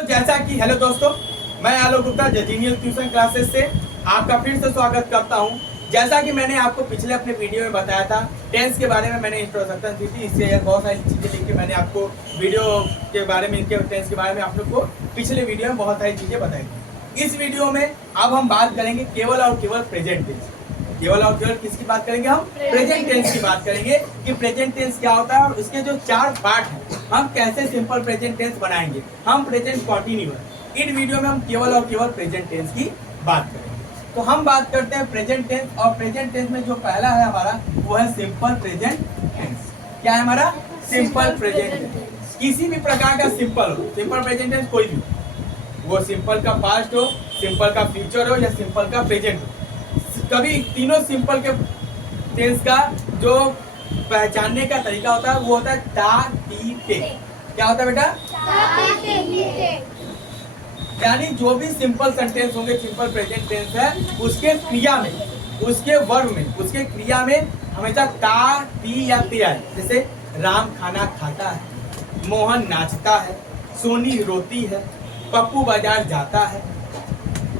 तो जैसा कि हेलो दोस्तों, मैं Alok Gupta genial tuition classes से आपका फिर से स्वागत करता हूं। जैसा कि मैंने आपको पिछले अपने वीडियो में बताया था, टेंस के बारे में मैंने इंट्रोडक्शन दी थी। इससे बहुत सारी चीज़ें लेके मैंने आपको वीडियो के बारे में, इनके टेंस के बारे में आप लोग को पिछले वीडियो में बहुत सारी चीज़ें बताई थी। इस वीडियो में अब हम बात करेंगे केवल और केवल प्रेजेंट टेंस। केवल और केवल किसकी बात करेंगे? हम प्रेजेंट टेंस की बात करेंगे कि प्रेजेंट टेंस क्या होता है और उसके जो 4 पार्ट हैं, हम कैसे सिंपल प्रेजेंट टेंस बनाएंगे, हम प्रेजेंट कंटिन्यूअस। इन वीडियो में हम केवल और केवल प्रेजेंट टेंस की बात करेंगे। तो हम बात करते हैं प्रेजेंट टेंस, और प्रेजेंट टेंस में जो पहला है हमारा वो है सिंपल प्रेजेंट टेंस। क्या है हमारा? Simple present tense. किसी भी प्रकार का सिंपल हो, सिंपल प्रेजेंट टेंस कोई भी, वो सिंपल का पास्ट हो, सिंपल का फ्यूचर हो या सिंपल का प्रेजेंट हो, कभी तीनों सिंपल के टेंस का जो पहचानने का तरीका होता है वो होता है ता ती ते। क्या होता है बेटा? यानी जो भी सिंपल सेंटेंस होंगे, सिंपल प्रेजेंट टेंस है, उसके क्रिया में, उसके वर्ब में, उसके क्रिया में हमेशा ता ती या ते आए। जैसे राम खाना खाता है, मोहन नाचता है, सोनी रोती है, पप्पू बाजार जाता है,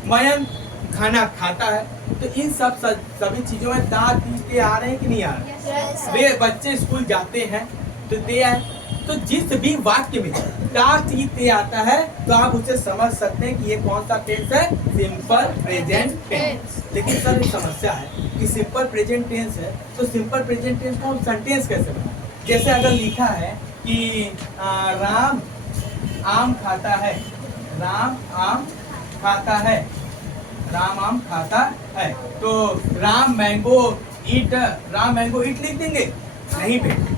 मयंक खाना खाता है। तो इन सभी चीजों में ता ती ते आ रहे हैं कि नहीं आ रहे? yes, वे बच्चे स्कूल जाते हैं तो ते आए। तो जिस भी वाक्य में ता ती ते आता है तो आप उसे समझ सकते हैं कि ये कौन सा टेंस है? Simple present tense. लेकिन सर एक समस्या है कि सिंपल प्रेजेंट टेंस है तो सिंपल प्रेजेंट टेंस को हम सेंटेंस कैसे बनाएं? जैसे अगर लिखा है कि राम आम खाता है, राम आम खाता है, राम आम खाता है, तो राम मैंगो ईट, राम मैंगो ईट लिख देंगे? नहीं बेटे,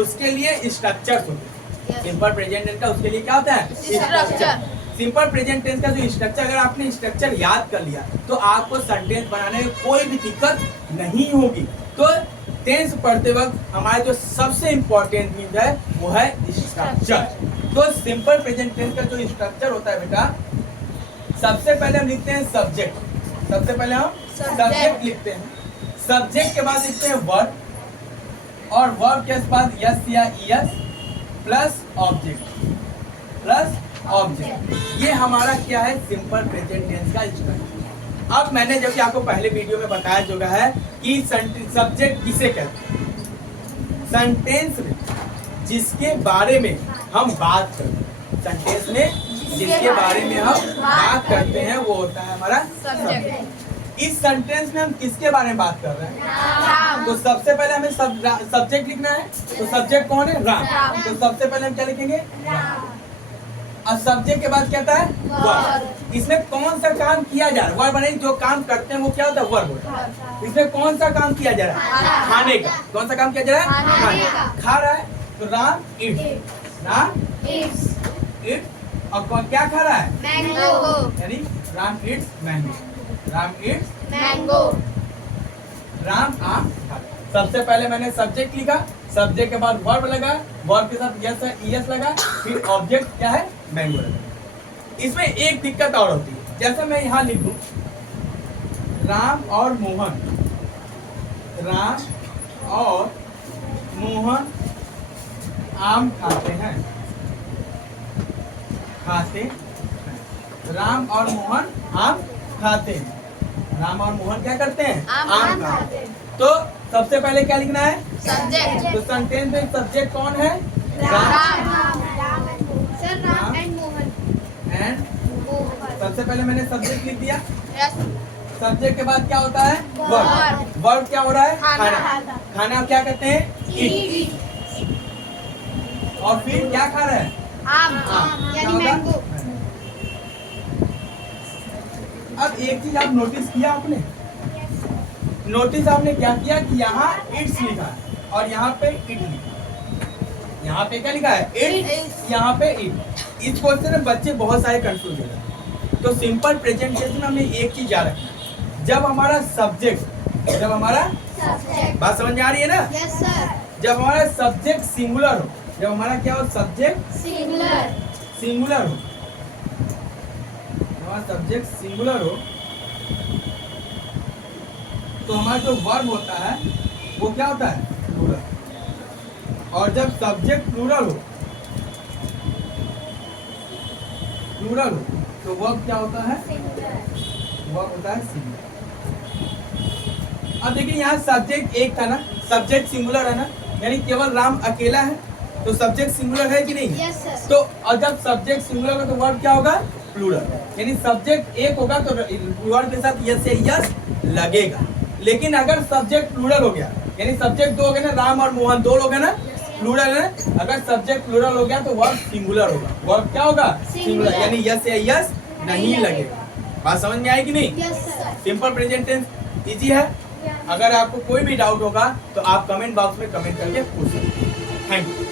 उसके लिए स्ट्रक्चर होते हैं। सिंपल प्रेजेंट टेंस का उसके लिए क्या होता है? स्ट्रक्चर। सिंपल प्रेजेंट टेंस का जो स्ट्रक्चर, अगर आपने स्ट्रक्चर याद कर लिया तो आपको सेंटेंस बनाने में कोई भी दिक्कत नहीं होगी। तो टेंस पढ़ते वक्त हमारा जो सबसे इम्पोर्टेंट चीज है वो है स्ट्रक्चर। तो सिंपल प्रेजेंट टेंस का जो स्ट्रक्चर होता है बेटा, सबसे पहले हम लिखते हैं सब्जेक्ट। सबसे पहले हम सब्जेक्ट लिखते हैं, सब्जेक्ट के बाद लिखते हैं वर्ब, और वर्ब के बाद यस या ES plus object, plus object. ये हमारा क्या है? सिंपल प्रेजेंट टेंस का स्ट्रक्चर। अब मैंने जब कि आपको पहले वीडियो में बताया जो है कि सब्जेक्ट किसे कहते हैं? सेंटेंस में जिसके बारे में हम बात करते हैं, सेंटेंस में जिसके बारे में हम बात करते हैं वो होता है हमारा सब्जेक्ट। इस सेंटेंस में हम किसके बारे में बात कर रहे हैं? तो सबसे पहले हमें सब्जेक्ट लिखना है। तो सब्जेक्ट कौन है? राम। तो सबसे पहले हम क्या लिखेंगे? और सब्जेक्ट के बाद क्या आता है? वर्ब। इसमें कौन सा काम किया जा रहा है? वर्ब नहीं, जो काम करते हैं वो क्या होता है? वर्ब होता है। इसमें कौन सा काम किया जा रहा है? खाने का। कौन सा काम किया जा रहा है? खाने का। खा रहा है तो राम ईट्स, राम ईट्स। और क्या खा रहा है? मैंगो। यानी Ram Yeats mango, Ram Yeats mango. Ram आम खाता। सबसे पहले मैंने सब्जेक्ट लिखा, सब्जेक्ट के बाद वर्ब लगा, वर्ब के साथ यस ईएस लगा, फिर ऑब्जेक्ट क्या है? मैंगो लगा। इसमें एक दिक्कत और होती है, जैसे मैं यहाँ लिख दूं राम और मोहन, राम और मोहन आम खाते हैं, खाते, राम और मोहन आम खाते हैं। राम और मोहन क्या करते हैं? आम खाते हैं। तो सबसे पहले क्या लिखना है? सब्जेक्ट। तो सेंटेंस में सब्जेक्ट कौन है? राम एंड मोहन। एंड सबसे पहले मैंने सब्जेक्ट लिख दिया। सब्जेक्ट के बाद क्या होता है? वर्ब। वर्ब क्या हो रहा है? खाना। खाना क्या कहते हैं? ईट। और फिर क्या खा रहे हैं? आम यानी मैंगो। अब एक चीज आप नोटिस किया आपने? नोटिस आपने क्या किया कि यहाँ इट्स लिखा है और यहाँ पे इट लिखा। यहाँ पे क्या लिखा है? इट्स, यहाँ पे इट। इस क्वेश्चन में बच्चे बहुत सारे कंफ्यूज हो गए। तो सिंपल प्रेजेंट टेंस में हमें एक चीज याद रखना है, जब हमारा सब्जेक्ट, जब हमारा बात समझ में आ रही है ना? Yes sir. जब हमारा सब्जेक्ट सिंगुलर हो, जब हमारा क्या हो? सब्जेक्ट सिंगुलर हो, हमारा सब्जेक्ट सिंगुलर हो तो हमारा जो वर्ब होता है वो क्या होता है? प्लूरल। और जब सब्जेक्ट प्लूरल हो प्लूरल हो तो वर्ब क्या होता है? वर्ब होता है सिंगुलर। अब देखिए यहाँ सब्जेक्ट एक था ना, सब्जेक्ट सिंगुलर है ना, यानी केवल राम अकेला है, तो सब्जेक्ट सिंगुलर है कि नहीं? Yes sir. तो और जब सब्जेक्ट सिंगुलर होगा तो वर्ब क्या होगा? प्लूरल। यानी सब्जेक्ट एक होगा तो वर्ब के साथ यस या यस लगेगा। लेकिन अगर सब्जेक्ट प्लूरल हो गया, यानी सब्जेक्ट दो हो गए ना, राम और मोहन दो लोग है ना, प्लूरल है। अगर सब्जेक्ट प्लूरल हो गया तो वर्ब सिंगुलर होगा। वर्ब क्या होगा? सिंगुलर, यानी यस या यस नहीं लगेगा। बात समझ में आई कि नहीं? Yes sir. Simple present tense easy है। अगर आपको कोई भी डाउट होगा तो आप कमेंट बॉक्स में कमेंट करके पूछ सकते हैं। Thank you.